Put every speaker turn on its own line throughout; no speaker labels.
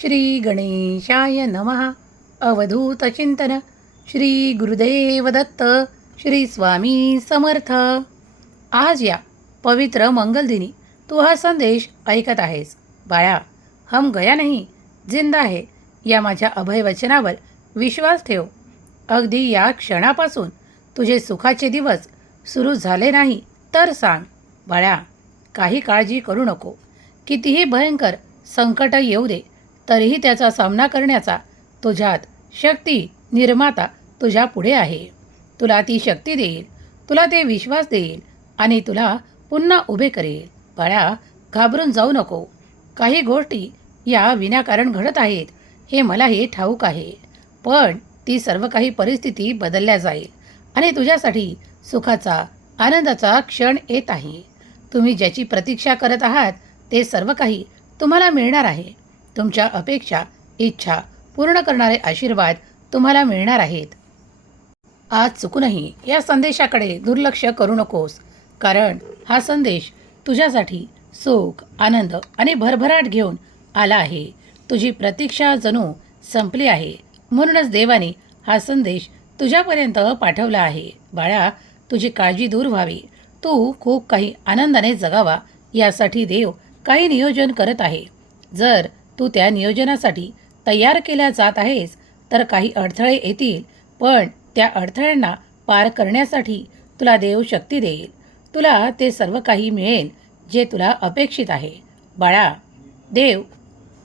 श्री गणेशाय नमः अवधूतचिंतन श्री गुरुदेव दत्त. श्री स्वामी समर्थ. आज या पवित्र मंगलदिनी तू हा संदेश ऐकत आहेस. बाळा हम गया नाही जिंदा आहे या माझ्या अभय वचनावर विश्वास ठेव. अगदी या क्षणापासून तुझे सुखाचे दिवस सुरू झाले नाही तर सांग. बाळा काही काळजी करू नको. कितीही भयंकर संकट येऊ दे तरीही त्याचा सामना करण्याचा तुझ्यात शक्ती निर्माता तुझ्या पुढे आहे. तुला ती शक्ती देईल तुला ते विश्वास देईल आणि तुला पुन्हा उभे करेल. बाळा घाबरून जाऊ नको. काही गोष्टी या विनाकारण घडत आहेत हे मलाही ठाऊक आहे. पण ती सर्व काही परिस्थिती बदलल्या जाईल आणि तुझ्यासाठी सुखाचा आनंदाचा क्षण येत आहे. तुम्ही ज्याची प्रतीक्षा करत आहात ते सर्व काही तुम्हाला मिळणार आहे. तुमच्या अपेक्षा इच्छा पूर्ण करणारे आशीर्वाद तुम्हाला मिळणार आहेत. आज चुकूनही या संदेशाकडे दुर्लक्ष करू नकोस कारण हा संदेश तुझ्यासाठी सुख आनंद आणि भरभराट घेऊन आला आहे. तुझी प्रतीक्षा जणू संपली आहे. म्हणूनच देवाने हा संदेश तुझ्यापर्यंत पाठवला आहे. बाळा तुझी काळजी दूर व्हावी. तू खूप काही आनंदाने जगावा. यासाठी देव काही नियोजन करत आहे. जर तू त्या नियोजनासाठी तयार केल्या जात आहेस तर काही अडथळे येतील पण त्या अडथळ्यांना पार करण्यासाठी तुला देव शक्ती देईल. तुला ते सर्व काही मिळेल जे तुला अपेक्षित आहे. बाळा देव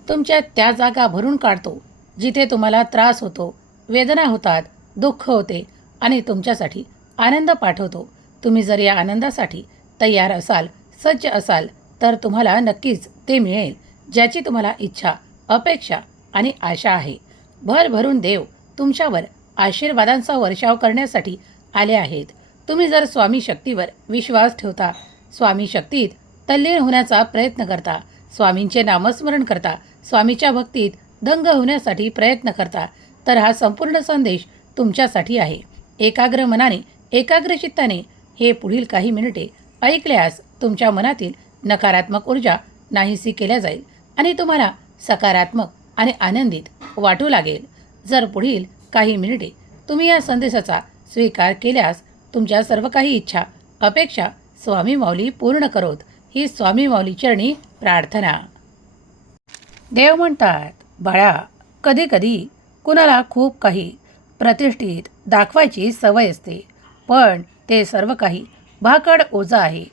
तुमच्या त्या जागा भरून काढतो जिथे तुम्हाला त्रास होतो वेदना होतात दुःख होते आणि तुमच्यासाठी आनंद पाठवतो. तुम्ही जर या आनंदासाठी तयार असाल सज्ज असाल तर तुम्हाला नक्कीच ते मिळेल. ज्याची तुम्हाला इच्छा अपेक्षा आणि आशा आहे. भर भरून देव तुमच्यावर आशीर्वादांचा वर्षाव करण्यासाठी आले आहेत. तुम्ही जर स्वामी शक्तीवर विश्वास ठेवता स्वामी शक्तीत तल्लीन होण्याचा प्रयत्न करता स्वामींचे नामस्मरण करता स्वामीच्या भक्तीत दंग होण्यासाठी प्रयत्न करता तर हा संपूर्ण संदेश तुमच्यासाठी आहे. एकाग्र मनाने एकाग्र चित्ताने हे पुढील काही मिनिटे ऐकल्यास तुमच्या मनातील नकारात्मक ऊर्जा नाहीशी केल्या जाईल. आणि तुम्हाला सकारात्मक आणि आनंदित वाटू लागेल. जर पुढील काही मिनिटे तुम्ही या संदेशाचा स्वीकार केल्यास तुमच्या सर्व काही इच्छा अपेक्षा स्वामी माऊली पूर्ण करोत. ही स्वामी माऊली चरणी प्रार्थना. देव म्हणतात बाळा कधीकधी कुणाला खूप काही प्रतिष्ठित दाखवायची सवय असते पण ते सर्व काही भाकड ओझं आहे.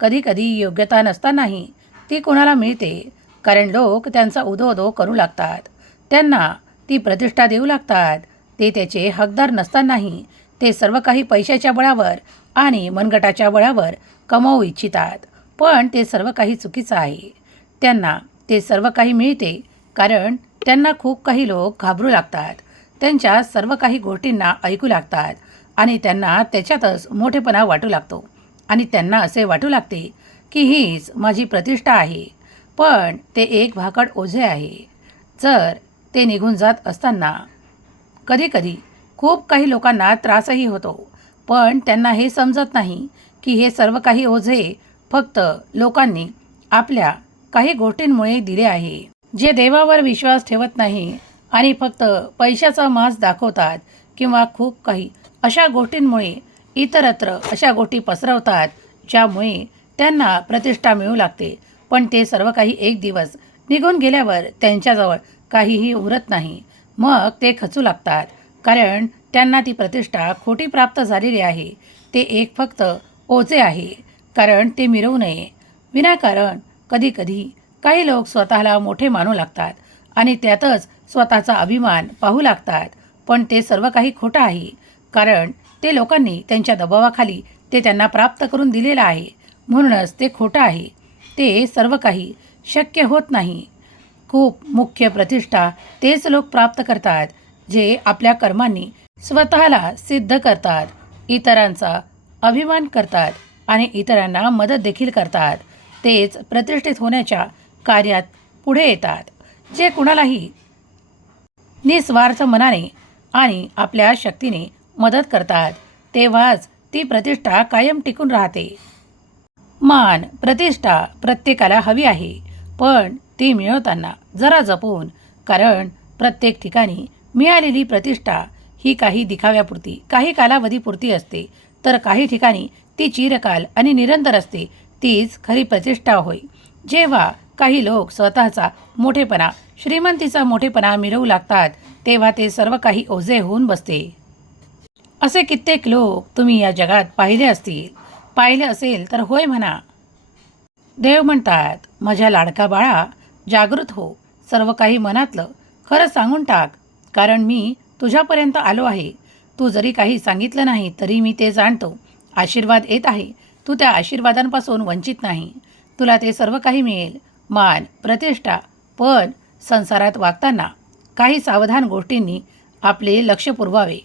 कधीकधी योग्यता नसतानाही ती कुणाला मिळते कारण लोक त्यांचा उदोदो करू लागतात. त्यांना ती प्रतिष्ठा देऊ लागतात. ते त्याचे हकदार नसतानाही ते सर्व काही पैशाच्या बळावर आणि मनगटाच्या बळावर कमवू इच्छितात. पण ते सर्व काही चुकीचं आहे. त्यांना ते सर्व काही मिळते कारण त्यांना खूप काही लोक घाबरू लागतात. त्यांच्या सर्व काही गोष्टींना ऐकू लागतात आणि त्यांना त्याच्यातच मोठेपणा वाटू लागतो. आणि त्यांना असे वाटू लागते की हीच माझी प्रतिष्ठा आहे. पण ते एक भाकड ओझे आहे. जर ते निघून जात असताना कधीकधी खूप काही लोकांना त्रासही होतो पण त्यांना हे समजत नाही की हे सर्व काही ओझे फक्त लोकांनी आपल्या काही गोष्टींमुळे दिले आहे. जे देवावर विश्वास ठेवत नाही आणि फक्त पैशाचा मास दाखवतात किंवा खूप काही अशा गोष्टींमुळे इतरत्र अशा गोष्टी पसरवतात ज्यामुळे त्यांना प्रतिष्ठा मिळू लागते. पण ते सर्व काही एक दिवस निघून गेल्यावर त्यांच्याजवळ काहीही उरत नाही. मग ते खचू लागतात. कारण त्यांना ती प्रतिष्ठा खोटी प्राप्त झालेली आहे. ते एक फक्त ओझे आहे. कारण ते मिरवू नये. विनाकारण कधीकधी काही लोक स्वतःला मोठे मानू लागतात आणि त्यातच स्वतःचा अभिमान पाहू लागतात. पण ते सर्व काही खोटं आहे. कारण ते लोकांनी त्यांच्या दबावाखाली ते त्यांना प्राप्त करून दिलेलं आहे. म्हणूनच ते खोटं आहे. ते सर्व काही शक्य होत नाही. खूप मुख्य प्रतिष्ठा तेच लोक प्राप्त करतात जे आपल्या कर्मांनी स्वतःला सिद्ध करतात इतरांचा अभिमान करतात आणि इतरांना मदत देखील करतात. तेच प्रतिष्ठित होण्याच्या कार्यात पुढे येतात जे कुणालाही निस्वार्थ मनाने आणि आपल्या शक्तीने मदत करतात. तेव्हाच ती प्रतिष्ठा कायम टिकून राहते. मान प्रतिष्ठा प्रत्येकाला हवी आहे. पण ती मिळवताना जरा जपून कारण प्रत्येक ठिकाणी मिळालेली प्रतिष्ठा ही काही दिखाव्यापुरती काही कालावधीपुरती असते. तर काही ठिकाणी ती चिरकाल आणि निरंतर असते. तीच खरी प्रतिष्ठा होय. जेव्हा काही लोक स्वतःचा मोठेपणा श्रीमंतीचा मोठेपणा मिरवू लागतात तेव्हा ते सर्व काही ओझे होऊन बसते. असे कित्येक लोक तुम्ही या जगात पाहिले असतील. पाहिले असेल तर होय म्हणा. देव म्हणतात माझ्या लाडका बाळा जागृत हो. सर्व काही मनातलं खरं सांगून टाक कारण मी तुझ्यापर्यंत आलो आहे. तू जरी काही सांगितलं नाही तरी मी ते जाणतो. आशीर्वाद येत आहे. तू त्या आशीर्वादांपासून वंचित नाही. तुला ते सर्व काही मिळेल. मान प्रतिष्ठा पण संसारात वागताना काही सावधान गोष्टींनी आपले लक्ष पुरवावे.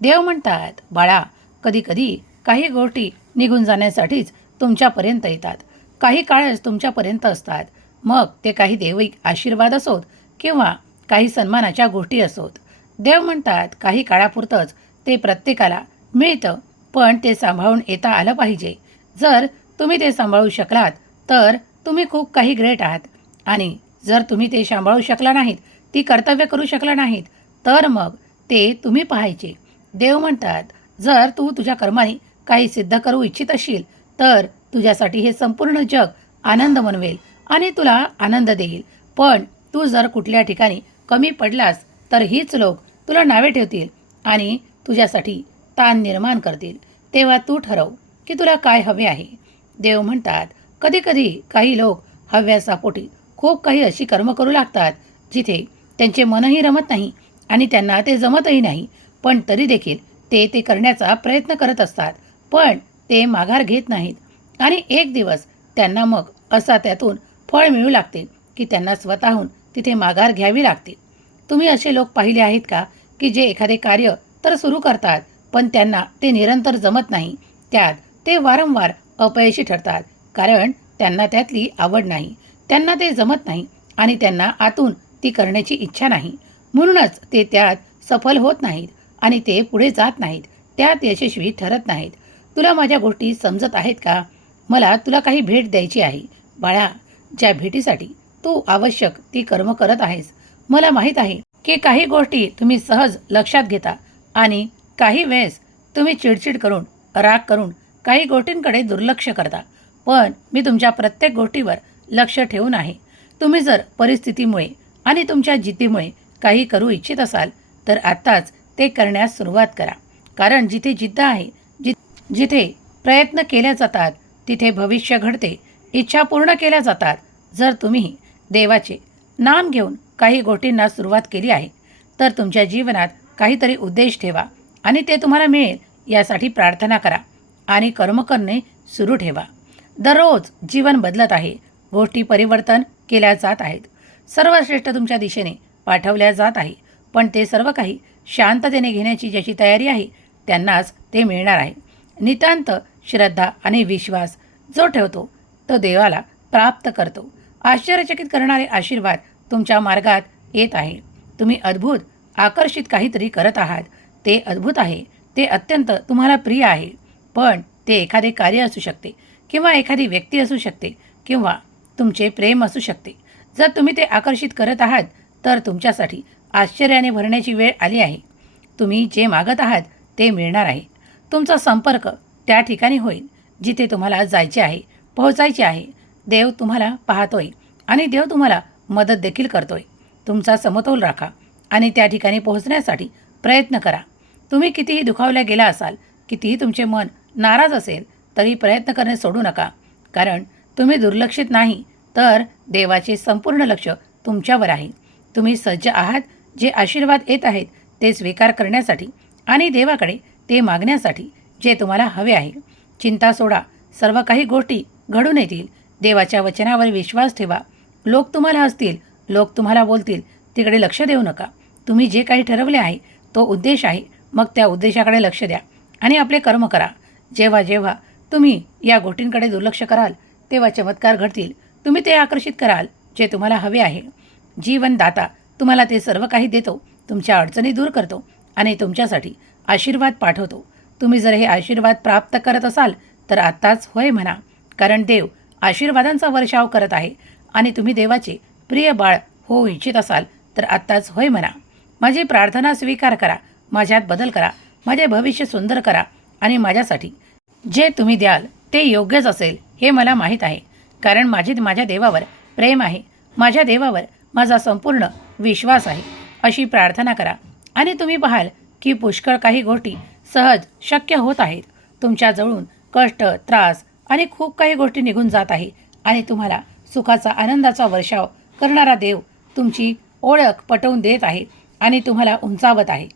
देव म्हणतात बाळा कधीकधी काही गोष्टी निघून जाण्यासाठीच तुमच्यापर्यंत येतात. काही काळच तुमच्यापर्यंत असतात. मग ते काही दैविक आशीर्वाद असोत किंवा काही सन्मानाच्या गोष्टी असोत. देव म्हणतात काही काळापुरतंच ते प्रत्येकाला मिळतं पण ते सांभाळून येता आलं पाहिजे. जर तुम्ही ते सांभाळू शकलात तर तुम्ही खूप काही ग्रेट आहात. आणि जर तुम्ही ते सांभाळू शकला नाहीत ती कर्तव्य करू शकला नाहीत तर मग ते तुम्ही पाहायचे. देव म्हणतात जर तू तुझ्या कर्माने काही सिद्ध करू इच्छित असशील तर तुझ्यासाठी हे संपूर्ण जग आनंद मनवेल आणि तुला आनंद देईल. पण तू जर कुठल्या ठिकाणी कमी पडलास तर हीच लोक तुला नावे ठेवतील आणि तुझ्यासाठी ताण निर्माण करतील. तेव्हा तू ठरव की तुला काय हवे आहे. देव म्हणतात कधीकधी काही लोक हव्यासापोटी खूप काही अशी कर्म करू लागतात जिथे त्यांचे मनही रमत नाही आणि त्यांना ते जमतही नाही पण तरी देखील ते ते करण्याचा प्रयत्न करत असतात. पण ते माघार घेत नाहीत. आणि एक दिवस त्यांना मग असा त्यातून फळ मिळू लागते की त्यांना स्वतःहून तिथे माघार घ्यावी लागते. तुम्ही असे लोक पाहिले आहेत का की जे एखादे कार्य तर सुरू करतात पण त्यांना ते निरंतर जमत नाही. त्यात ते वारंवार अपयशी ठरतात कारण त्यांना त्यातली आवड नाही. त्यांना ते जमत नाही आणि त्यांना आतून ती करण्याची इच्छा नाही. म्हणूनच ते त्यात सफल होत नाहीत आणि ते पुढे जात नाहीत. त्यात यशस्वी ठरत नाहीत. तुला माझ्या गोष्टी समजत आहेत का? मला तुला काही भेट द्यायची आहे. बाळा ज्या भेटीसाठी तू आवश्यक ती कर्म करत आहेस मला माहीत आहे की काही गोष्टी तुम्ही सहज लक्षात घेता आणि काही वेळेस तुम्ही चिडचिड करून राग करून काही गोष्टींकडे दुर्लक्ष करता. पण मी तुमच्या प्रत्येक गोष्टीवर लक्ष ठेवून आहे. तुम्ही जर परिस्थितीमुळे आणि तुमच्या जिद्दीमुळे काही करू इच्छित असाल तर आत्ताच ते करण्यास सुरुवात करा. कारण जिथे जिद्द आहे जिथे प्रयत्न केले जातात तिथे भविष्य घडते इच्छा पूर्ण केल्या जातात. जर तुम्ही देवाचे नाम घेऊन काही गोष्टींना सुरुवात केली आहे तर तुमच्या जीवनात काहीतरी उद्देश ठेवा आणि ते तुम्हाला मिळेल यासाठी प्रार्थना करा आणि कर्म करणे सुरू ठेवा. दररोज जीवन बदलत आहे गोष्टी परिवर्तन केल्या जात आहेत. सर्वश्रेष्ठ तुमच्या दिशेने पाठवल्या जात आहे पण ते सर्व काही शांततेने घेण्याची ज्याची तयारी आहे त्यांनाच ते मिळणार आहे. नितांत श्रद्धा आणि विश्वास जो ठेवतो तो देवाला प्राप्त करतो. आश्चर्यचकित करणारे आशीर्वाद तुमच्या मार्गात येत आहे. तुम्ही अद्भुत आकर्षित काहीतरी करत आहात. ते अद्भुत आहे. ते अत्यंत तुम्हाला प्रिय आहे. पण ते एखादे कार्य असू शकते किंवा एखादी व्यक्ती असू शकते किंवा तुमचे प्रेम असू शकते. जर तुम्ही ते आकर्षित करत आहात तर तुमच्यासाठी आश्चर्याने भरण्याची वेळ आली आहे. तुम्ही जे मागत आहात ते मिळणार आहे. तुमचा संपर्क त्या ठिकाणी होईल जिथे तुम्हाला जायचे आहे पोहोचायचे आहे. देव तुम्हाला पाहतोय आणि देव तुम्हाला मदत देखील करतोय. तुमचा समतोल राखा आणि त्या ठिकाणी पोहोचण्यासाठी प्रयत्न करा. तुम्ही कितीही दुखावल्या गेला असाल कितीही तुमचे मन नाराज असेल तरी प्रयत्न करणे सोडू नका. कारण तुम्ही दुर्लक्षित नाही तर देवाचे संपूर्ण लक्ष तुमच्यावर आहे. तुम्ही सज्ज आहात जे आशीर्वाद येत आहेत ते स्वीकार करण्यासाठी आणि देवाकडे ते मागण्यासाठी जे तुम्हाला हवे आहे. चिंता सोडा. सर्व काही गोष्टी घडून येतील. देवाच्या वचनावर विश्वास ठेवा. लोक तुम्हाला असतील लोक तुम्हाला बोलतील. तिकडे लक्ष देऊ नका. तुम्ही जे काही ठरवले आहे तो उद्देश आहे. मग त्या उद्देशाकडे लक्ष द्या आणि आपले कर्म करा. जेव्हा जेव्हा तुम्ही या गोष्टींकडे दुर्लक्ष कराल तेव्हा चमत्कार घडतील. तुम्ही ते आकर्षित कराल जे तुम्हाला हवे आहे. जीवनदाता तुम्हाला ते सर्व काही देतो. तुमच्या अडचणी दूर करतो आणि तुमच्यासाठी आशीर्वाद पाठवतो. तुम्ही जर हे आशीर्वाद प्राप्त करत असाल तर आत्ताच होय म्हणा. कारण देव आशीर्वादांचा वर्षाव करत आहे आणि तुम्ही देवाचे प्रिय बाळ होऊ इच्छित असाल तर आत्ताच होय म्हणा. माझी प्रार्थना स्वीकार करा माझ्यात बदल करा माझे भविष्य सुंदर करा आणि माझ्यासाठी जे तुम्ही द्याल ते योग्यच असेल हे मला माहीत आहे. कारण माझे माझ्या देवावर प्रेम आहे. माझ्या देवावर माझा संपूर्ण विश्वास आहे. अशी प्रार्थना करा. आणि तुम्ही पाहाल की पुष्कळ काही गोष्टी सहज शक्य होत आहेत. तुमच्याजवळून कष्ट त्रास आणि खूप काही गोष्टी निघून जात आहे आणि तुम्हाला सुखाचा आनंदाचा वर्षाव करणारा देव तुमची ओळख पटवून देत आहे आणि तुम्हाला उंचावत आहे.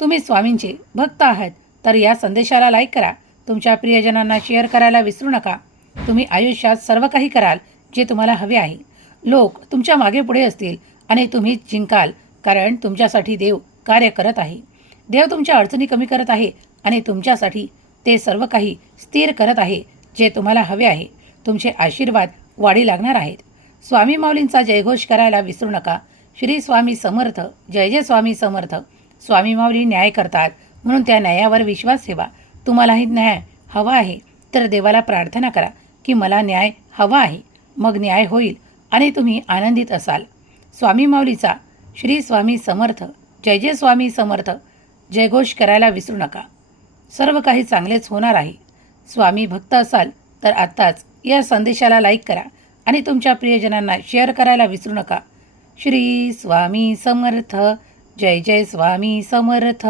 तुम्ही स्वामींचे भक्त आहात तर या संदेशाला लाईक करा. तुमच्या प्रियजनांना शेअर करायला विसरू नका. तुम्ही आयुष्यात सर्व काही कराल जे तुम्हाला हवे आहे. लोक तुमच्या मागे पुढे असतील आणि तुम्ही जिंकाल कारण तुमच्यासाठी देव कार्य करत आहे. देव तुमच्या अडचणी कमी करत आहे आणि तुमच्यासाठी ते सर्व काही स्थिर करत आहे जे तुम्हाला हवे आहे. तुमचे आशीर्वाद वाढी लागणार आहेत. स्वामी माऊलींचा जयघोष करायला विसरू नका. श्री स्वामी समर्थ जय जय स्वामी समर्थ. स्वामी माऊली न्याय करतात. म्हणून त्या न्यायावर विश्वास ठेवा. तुम्हालाही न्याय हवा आहे. तर देवाला प्रार्थना करा की मला न्याय हवा आहे. मग न्याय होईल आणि तुम्ही आनंदित असाल. स्वामी माऊलीचा श्री स्वामी समर्थ जय जय स्वामी समर्थ. जयघोष करायला विसरू नका. सर्व काही चांगलेच होणार आहे. स्वामी भक्त असाल तर आत्ताच या संदेशाला लाईक करा आणि तुमच्या प्रियजनांना शेअर करायला विसरू नका. श्री स्वामी समर्थ. जय जय स्वामी समर्थ.